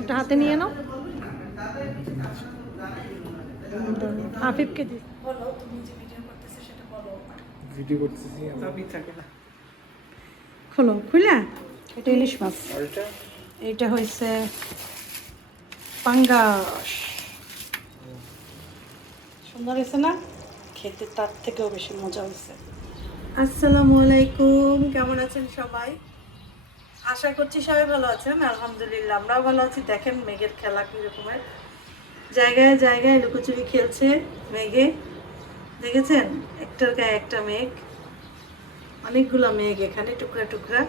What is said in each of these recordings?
ওটা হাতে নিয়ে নাও। হাফিফকে দি বলো, তুমি যে ভিডিও করতেছো সেটা বলো। ভিডিও করতেছি আমি থাকে না, খোলো খুলে। এটা ইলিশ মাছ, এইটা হয়েছে পাঙ্গাস। সুন্দর হয়েছে না? খেতে তার থেকেও বেশি মজা হয়েছে। আসসালামু আলাইকুম, কেমন আছেন সবাই? আশা করছি সবাই ভালো আছেন। আলহামদুলিল্লাহ আমরাও ভালো আছি। দেখেন মেঘের খেলা কি রকমের, জায়গায় জায়গায় লুকোচুরি খেলছে মেঘে। দেখেছেন একটার গায়ে একটা মেঘ, অনেকগুলো মেঘ এখানে টুকরা টুকরা।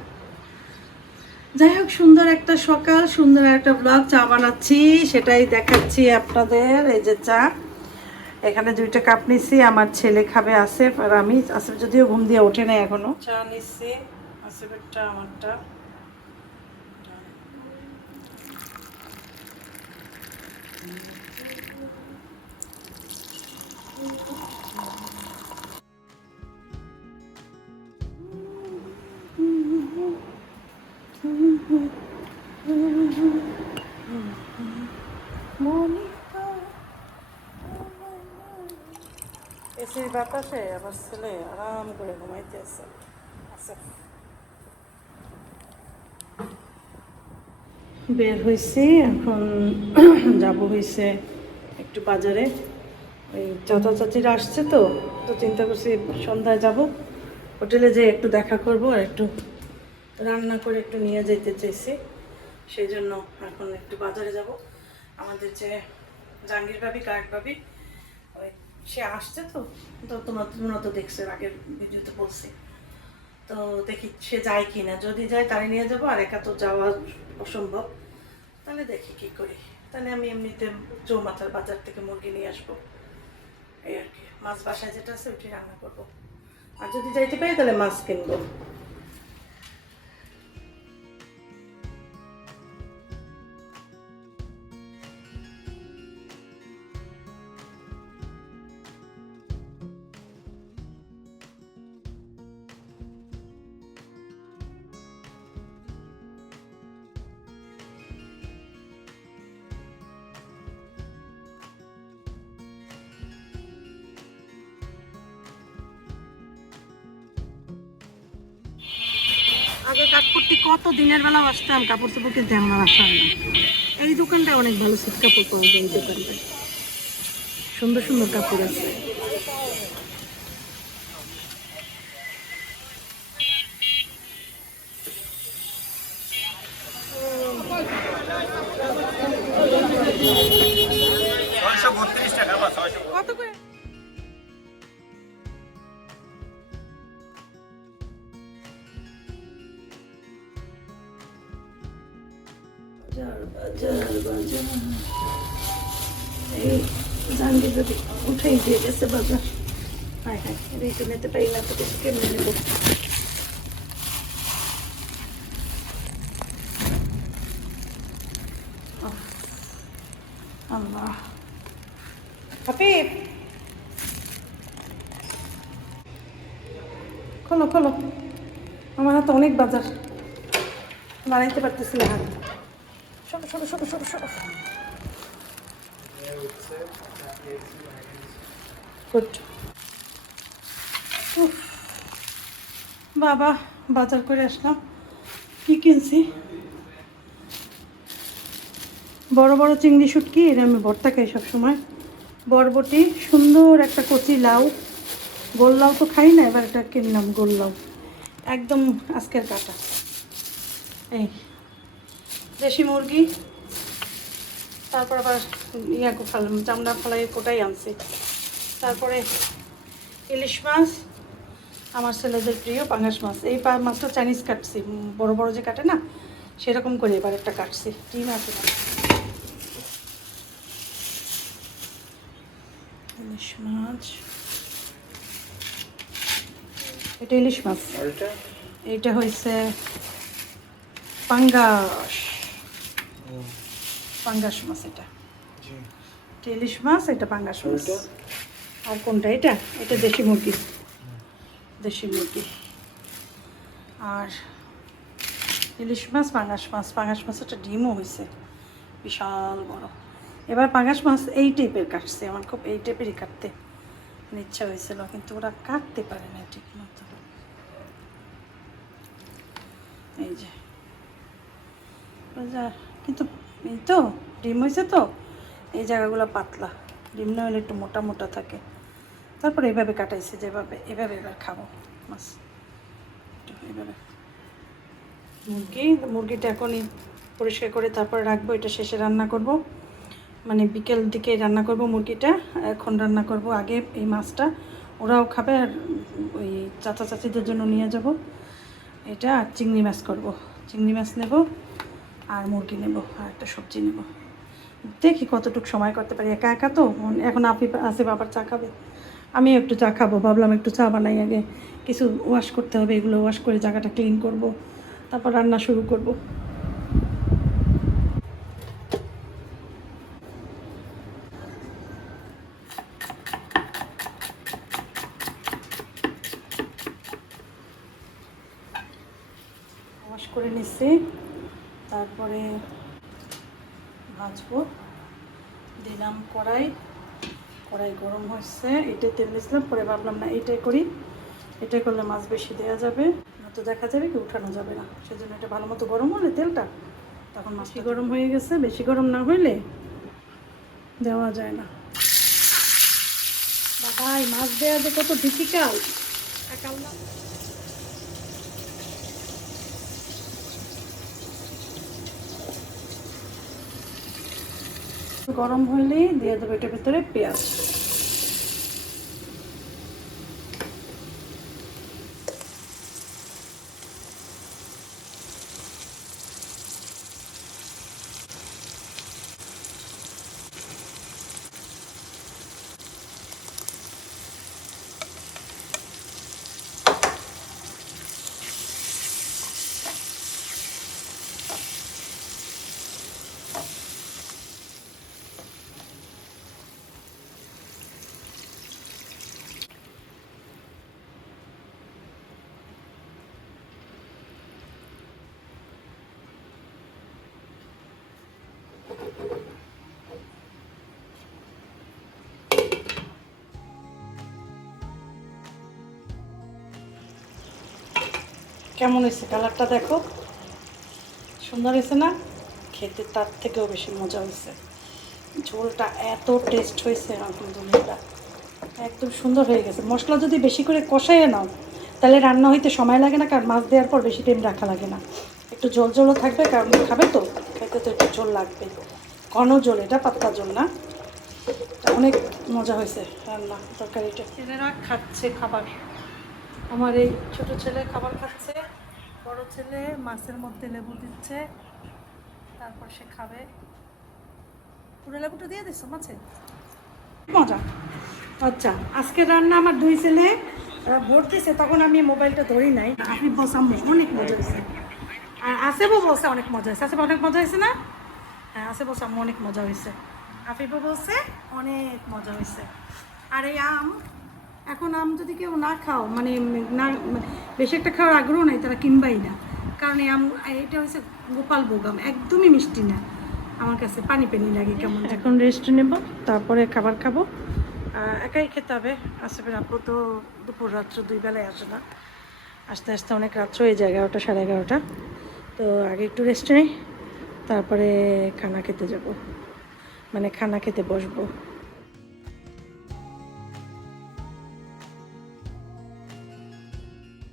যাই হোক, সুন্দর একটা সকাল, সুন্দর একটা ব্লগ। চা বানাচ্ছি, সেটাই দেখাচ্ছি আপনাদের। এই যে চা, এখানে 2টা কাপ নিচ্ছি, আমার ছেলে খাবে আসিফ আর আমি। আসিফ যদিও ঘুম দিয়ে ওঠে না এখনো। চা নিচ্ছি, আসিফেরটা আমারটা। এসির বাতাসে আমার ছেলে আরাম করে ঘুমাইতেছে। আচ্ছা, বের হয়েছি এখন, যাব হয়েছে একটু বাজারে। ওই চাচা চাচিরা আসছে তো তো চিন্তা করছি সন্ধ্যায় যাব, হোটেলে যেয়ে একটু দেখা করব আর একটু রান্না করে একটু নিয়ে যেতে চাইছি। সেই জন্য এখন একটু বাজারে যাব। আমাদের যে জাহাঙ্গীর ভাবি, কায়েক ভাবি, ওই সে আসছে তো, তোমরা তো দেখছো আগের ভিডিওতে বলছি। তো দেখি সে যায় কি না, যদি যায় তারে নিয়ে যাবো, আর একা তো যাওয়া অসম্ভব। তাহলে দেখি কি করি। তাহলে আমি এমনিতে চৌমাথার বাজার থেকে মুরগি নিয়ে আসবো, এই আর কি। মাছ বাসায় যেটা আছে ওইটি রান্না করবো, আর যদি যাইতে পারি তাহলে মাছ কিনবো। আগে কাঠপুরটি কত দিনের বেলা আসতাম, কাপড় চোপড় কিনতে, আমার আসা হয় না। এই দোকানটা অনেক ভালো, শীত কাপড় পাওয়া যায়। এই দোকানটায় সুন্দর সুন্দর কাপড় আছে। কত করে? এই জাহাঙ্গীর ভাবি উঠেই দিয়ে গেছে বাজার। হ্যাঁ হ্যাঁ, এই তো নিতে পারি না, তো কিছু কেমনে নেবো। আল্লাহ, হাফিফ খোলো খোলো, আমার হাতে অনেক বাজার, বানাইতে পারতেছি না হাত। ছোটো ছোটো ছোটো ছোটো ছোটো গুড। বাবা, বাজার করে আসলাম। কি কিনছি? বড় বড় চিংড়ি শুটকি, এটা আমি ভর্তা খাই সবসময়। বরবটি, সুন্দর একটা কচি লাউ, গোল লাউ তো খাই না, এবার এটা কিনলাম গোল লাউ, একদম আজকের কাটা। এই দেশি মুরগি, তারপর আবার চামড়া ফালাই কোটাই আনছি। তারপরে ইলিশ মাছ, আমার ছেলেদের প্রিয় পাঙ্গাস মাছ। এই মাছটা চাইনিজ কাটছি, বড় বড় যে কাটে না সেরকম করে এবার একটা কাটছি। ডিম আছে না, ইলিশ মাছ, এটা ইলিশ মাছ, এইটা হয়েছে পাঙ্গাস। পাঙ্গাস মাছ, এটা ইলিশ মাছ, এটা পাঙ্গাস মাছ। আর কোনটা? এটা এটা দেশি মুরগি, দেশি মুরগি। আর ইলিশ মাছ, পাঙ্গাস মাছ, পাঙ্গাস মাছ একটা ডিমও হয়েছে। বিশাল বড়। এবার পাঙাশ মাছ এই টাইপের কাটছে, আমার খুব এই টাইপেরই কাটতে ইচ্ছা হয়েছিল, কিন্তু ওরা কাটতে পারে না ঠিক মতো। এই যে কিন্তু এই তো ডিম হয়েছে তো, এই জায়গাগুলো পাতলা, ডিম না হলে একটু মোটা মোটা থাকে। তারপরে এভাবে কাটাইছে, যেভাবে এভাবে এবার খাবো মাছ এভাবে। মুরগিটা এখনই পরিষ্কার করে তারপরে রাখবো, এটা শেষে রান্না করব, মানে বিকেল দিকে রান্না করব মুরগিটা, এখন রান্না করব আগে এই মাছটা, ওরাও খাবে আর ওই চাচা চাচিদের জন্য নিয়ে যাব। এটা আর চিংড়ি মাছ করব, চিংড়ি মাছ নেব আর মুরগি নেব আর একটা সবজি নেব। দেখি কতটুকু সময় করতে পারি, একা একা তো। এখন আপনি আসে বাবার চা খাবে, আমি একটু চা খাবো, ভাবলাম একটু চা বানাই আগে, কিছু ওয়াশ করতে হবে, এগুলো ওয়াশ করে জায়গাটা ক্লিন করব, তারপর রান্না শুরু করব। ওয়াশ করে নিচ্ছি, তারপরে ভাজবো। দিলাম কড়াই গরম হচ্ছে, এটাই তেল দিয়েছিলাম, পরে ভাবলাম না এটাই করি, এটাই করলে মাছ বেশি দেওয়া যাবে না, তো দেখা যাবে কি উঠানো যাবে না, সেজন্য এটা ভালো মতো গরম হলে তেলটা, তখন মাছটি গরম হয়ে গেছে। বেশি গরম না হইলে দেওয়া যায় না। বাবাই মাছ দেওয়া যে কত ডিফিকাল্ট। গরম হইলেই দিয়ে দেবো এটার ভিতরে পেঁয়াজ। কেমন হয়েছে কালারটা দেখো, সুন্দর হয়েছে না? খেতে তার থেকেও বেশি মজা হয়েছে, ঝোলটা এত টেস্ট হয়েছে আলহামদুলিল্লাহ, একদম সুন্দর হয়ে গেছে। মশলা যদি বেশি করে কষাইয়ে নাও তাহলে রান্না হইতে সময় লাগে না, কারণ মাছ দেওয়ার পর বেশি টাইম রাখা লাগে না। একটু ঝোল ঝোলও থাকবে, কারণ খাবে তো, খেতে তো একটু ঝোল লাগবে, ঘন ঝোল, এটা পাতলা ঝোল না। অনেক মজা হয়েছে রান্না তরকারিটা। ছেলেরা খাচ্ছে খাবার, আমার এই ছোট ছেলে খাবার খাচ্ছে, বড় ছেলে মাছের মধ্যে লেবু দিচ্ছে, তারপর সে খাবে। পুরো লেবুটা দিয়ে দিচ্ছ মাছে, মজা। আচ্ছা, আজকের রান্না আমার দুই ছেলে ভর্তিছে, তখন আমি মোবাইলটা ধরি নাই। আফিফ বলছে আম্মু অনেক মজা হয়েছে, আর আসেফও বলছে অনেক মজা হয়েছে। আসেফ অনেক মজা হয়েছে না? হ্যাঁ, আসেফ বলছে আম্মু অনেক মজা হয়েছে, আফিফও বলছে অনেক মজা হয়েছে। আর এই আম, এখন আম যদি কেউ না খাও, মানে না বেশি একটা খাওয়ার আগ্রহ নাই, তারা কিনবাই না, কারণ এই আম, এটা হচ্ছে গোপালভোগ আম, একদমই মিষ্টি না, আমার কাছে পানি পানি লাগে কেমন। এখন রেস্ট নেব, তারপরে খাবার খাবো। একাই খেতে হবে, আসেফের আপু তো দুপুর রাত্র দুই বেলায় আসে না, আস্তে আস্তে অনেক রাত্র হয়ে যায়, 11টা সাড়ে 11টা। তো আগে একটু রেস্ট নেই, তারপরে খানা খেতে যাব, মানে খানা খেতে বসবো।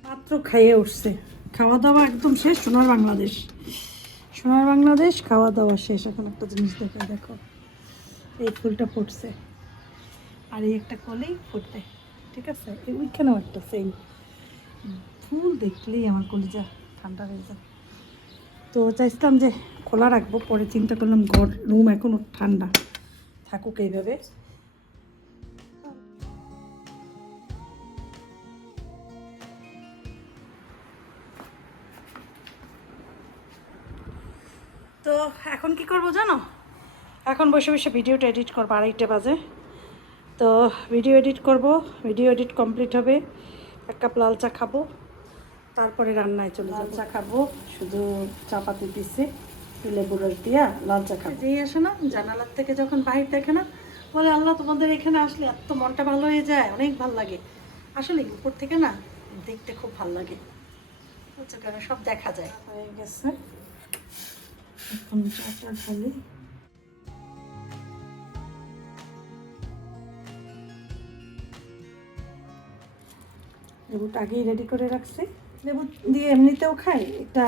মাত্র খাইয়ে উঠছে, খাওয়া দাওয়া একদম শেষ। সোনার বাংলাদেশ, সোনার বাংলাদেশ খাওয়া দাওয়া শেষ। এখন একটা জিনিস দেখে দেখো, এই ফুলটা ফুটছে আর এই একটা কলেই ফুটবে, ঠিক আছে? ওইখানেও একটা সেম ফুল দেখলেই আমার কলিজা ঠান্ডা হয়ে যায়। তো চাইছিলাম যে খোলা রাখবো, পরে চিন্তা করলাম ঘর রুম এখনও ঠান্ডা, থাকুক এইভাবে। তো এখন কি করব জানো? এখন বসে বসে ভিডিওটা এডিট করবো, 2:30 বাজে। তো ভিডিও এডিট করব, ভিডিও এডিট কমপ্লিট হবে, 1 কাপ লাল চা খাবো, তারপরে রান্নায় চলে যাবো। চা খাবো, শুধু চাপাতি দিছি, লেবু রস দিয়া লাল চা খাবো। যেই আসে না জানালার থেকে যখন বাইরে দেখে না বলে আল্লাহ তোমাদের এখানে আসলে এত মনটা ভালো হয়ে যায়, অনেক ভালো লাগে। আসলে উপর থেকে না দেখতে খুব ভালো লাগে, বুঝছো, কারণ সব দেখা যায়। হয়ে গেছে, এখন চাটা ঢালি। লেবুটা আগেই রেডি করে রাখছি, লেবু দিয়ে এমনিতেও খাই, একটা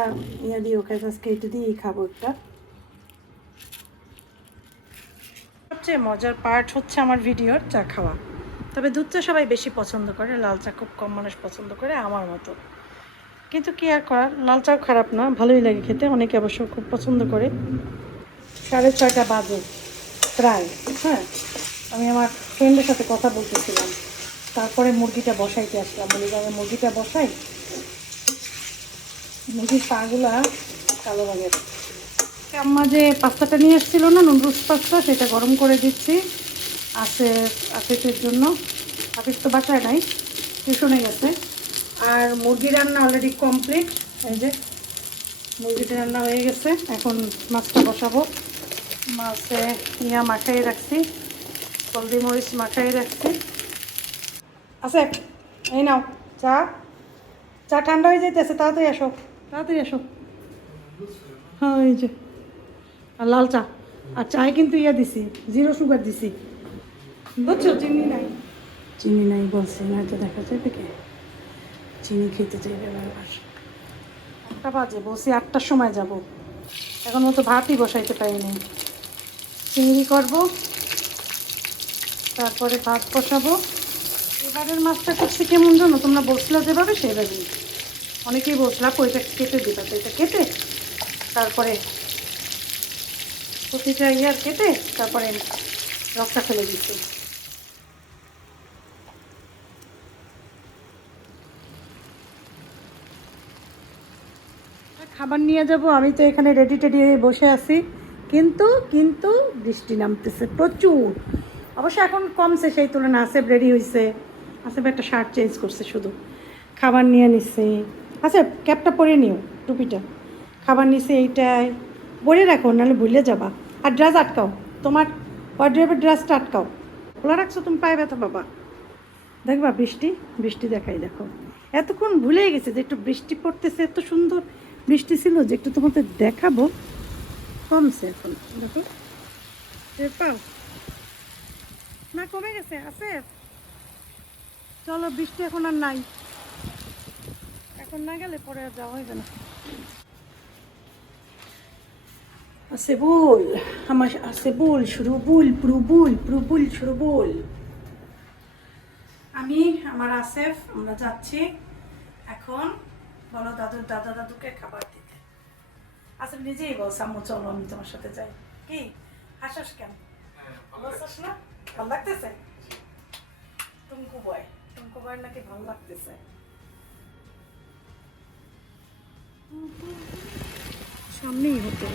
ইয়া দিয়েও খাই, আজকে এটা দিয়েই খাবো একটা। সবচেয়ে মজার পার্ট হচ্ছে আমার ভিডিওর চা খাওয়া। তবে দুধ চা সবাই বেশি পছন্দ করে, লাল চা খুব কম মানুষ পছন্দ করে আমার মতো। কিন্তু কি আর করার, লাল চাও খারাপ না, ভালোই লাগে খেতে, অনেকে অবশ্য খুব পছন্দ করে। 6:30 বাজে প্রায়। হ্যাঁ, আমি আমার ফ্রেন্ডের সাথে কথা বলতেছিলাম, তারপরে মুরগিটা বসাইতে আসলাম। বলি আমি মুরগিটা বসাই, মুরগির পাগুলা কালো রঙের। আম্মা যে পাস্তাটা নিয়ে এসেছিল না, নুডলস পাস্তা, সেটা গরম করে দিচ্ছি আফিফের জন্য। আফিফ তো বাসায় নাই, টিউশনে গেছে। আর মুরগি রান্না অলরেডি কমপ্লিট, এই যে মুরগিটা রান্না হয়ে গেছে। এখন মাছটা বসাবো। মাছে মাখাই রাখছি, হলদি মরিচ মাখাই রাখছি। আছে, এই নাও চা। চা ঠান্ডা হয়ে যাইতেছে, তাড়াতাড়ি আসো, তাড়াতাড়ি আসো। হ্যাঁ, এই যে আর লাল চা। আর চায় কিন্তু দিছি, 0 সুগার দিছি, বুঝছো। চিনি নাই, চিনি নাই বলছি না, তো দেখা যাবে কি চিনি খেতে চাইবে বারবার। 8টা বাজে, বলছি 8টার সময় যাব, এখন মতো ভাতই বসাইতে পারিনি। চিংড়ি করব, তারপরে ভাত বসাবো। এবারের মাছটা করছি কেমন জানো, তোমরা বলছিলা যেভাবে সেভাবেই। অনেকেই বলছিলাম ওইটা কেটে দিবা, তো এটা কেটে তারপরে প্রতিটা কেটে তারপরে রসটা ফেলে দিচ্ছি। খাবার নিয়ে যাব, আমি তো এখানে রেডি টেডি হয়ে বসে আছি, কিন্তু কিন্তু বৃষ্টি নামতেছে প্রচুর। অবশ্য এখন কমছে সেই তুলনায়। আসেফ রেডি হয়েছে, আসেফ একটা শার্ট চেঞ্জ করছে, শুধু খাবার নিয়ে নিচ্ছে। আসেফ ক্যাপটা পরে নিও, টুপিটা। খাবার নিছে, এইটাই পরে রাখো, নাহলে ভুলে যাবা। আর ড্রেস আটকাও, তোমার ওয়ার্ড্রোবের ড্রেসটা আটকাও, খোলা রাখছো তুমি, পায়ে ব্যথা বাবা। দেখবা বৃষ্টি, বৃষ্টি দেখাই, দেখো এতক্ষণ ভুলেই গেছে যে একটু বৃষ্টি পড়তেছে, এত সুন্দর বৃষ্টি ছিল যে একটু তোমাদের দেখাবো, কমছে এখন। দেখো পাও না, কমে গেছে। আছে, চলো বৃষ্টি এখন আর নাই, এখন না গেলে পরে আর যাওয়া হইবে না। আছে বল আমার, আছে বল, শুরু বল, পুরো বল, পুরো বল, শুরু বল। আমি আমার আসেফ আমরা যাচ্ছি এখন, বলো দাদুকে খাবার দিতে। আসেফ নিজেই বলছে আম্মু চলো আমি তোমার সাথে যাই। কি হাসাস কেন, বলছিস না ভালো লাগতেছে? টুমকু বয় নাকি ভালো লাগতেছে। সামনেই হতে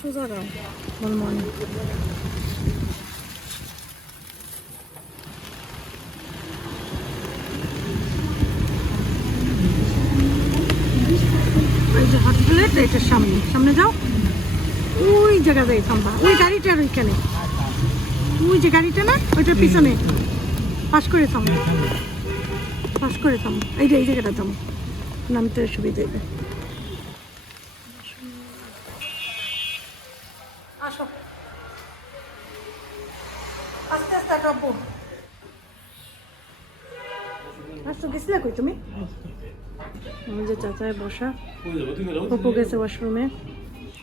সোজা দাও বল মনে। এই যে হট প্লেট, এটার সামনে সামনে যাও, ওই জায়গায় থামবা, ওই গাড়িটার ওইখানে, ওই যে গাড়িটা না ওইটার পিছনে, পাশ করে থামো, পাশ করে থামো, এই জায়গাটা থামো, নামতে সুবিধা দেবে। আসো আস্তে আস্তে কাপড়। আসো, গেছিলা কই তুমি? আমি যে চাচায় বসা, পপু গেছে ওয়াশরুমে,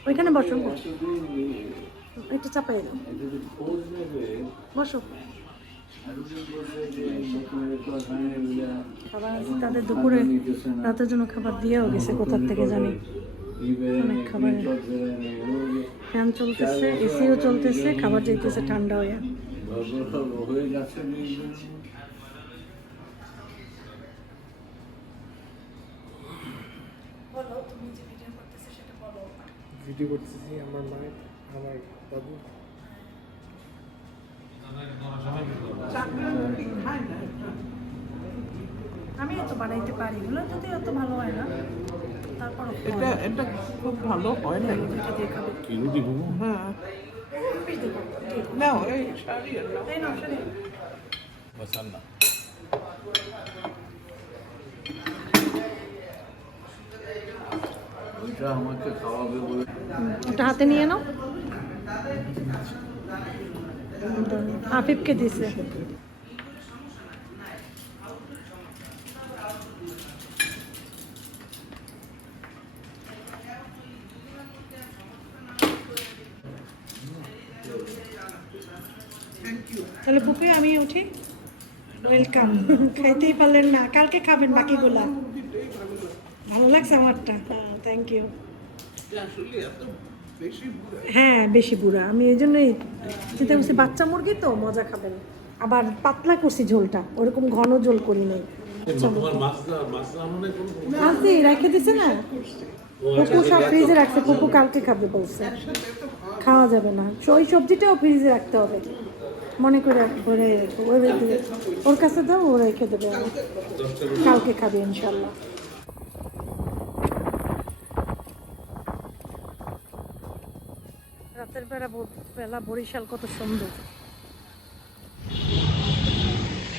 ওইখানে বসো, একটু চাপাই দাও, বসো। খাবার আছে তাদের, দুপুরে রাতের জন্য খাবার দিয়েও গেছে কোথার থেকে জানি, অনেক খাবার। ফ্যান চলতেছে, এসিও চলতেছে, খাবার যাইতেছে ঠান্ডা হয়ে। বলো তুমি যে ভিডিও করতেছে সেটা বলো। ভিডিও করতেছি আমার মায়ের, আমার বাবু। আমিও তো বানাইতে পারি, এগুলো যদি অত ভালো হয় না। তারপর এটা খুব ভালো হয় না। এটা দিয়ে খাবে। কি রুটি বাবু? হ্যাঁ, পিস দেবো, দিয়ে দাও। নাও এই শাড়ি আর নাও। এই নাও, শাড়ি। বাসান না। ওইটা আমাকে খাওয়াবে বলে ওটা হাতে নিয়ে নাও। আফিফকে দিছে। তাহলে পুপি আমি উঠি। ওয়েলকাম। খাইতেই পারলেন না, কালকে খাবেন বাকিগুলা। ভালো লাগছে আমারটা। হ্যাঁ, থ্যাংক ইউ। আসলে এত বেশি বুড়া। হ্যাঁ, বেশি বুড়া, আমি এই জন্যই চিন্তা করছি বাচ্চা মুরগি তো মজা খাবেন। আবার পাতলা করছি ঝোলটা, ওরকম ঘন ঝোল করি নাই। তোমার মাছ রান্না কোনো আনছি, রেখে দিছে না, পুপু সব ফ্রিজে রাখছে। পুপু কালকে খাবে বলছে, খাওয়া যাবে না। ওই সবজিটাও ফ্রিজে রাখতে হবে মনে করে ভরে। ওর কাছে দাও, ও রেখে দেবে, কালকে খাবে ইনশাল্লাহ। রাতের বেলা বরিশাল কত সুন্দর।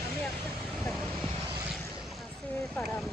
আমি আছে পারাম।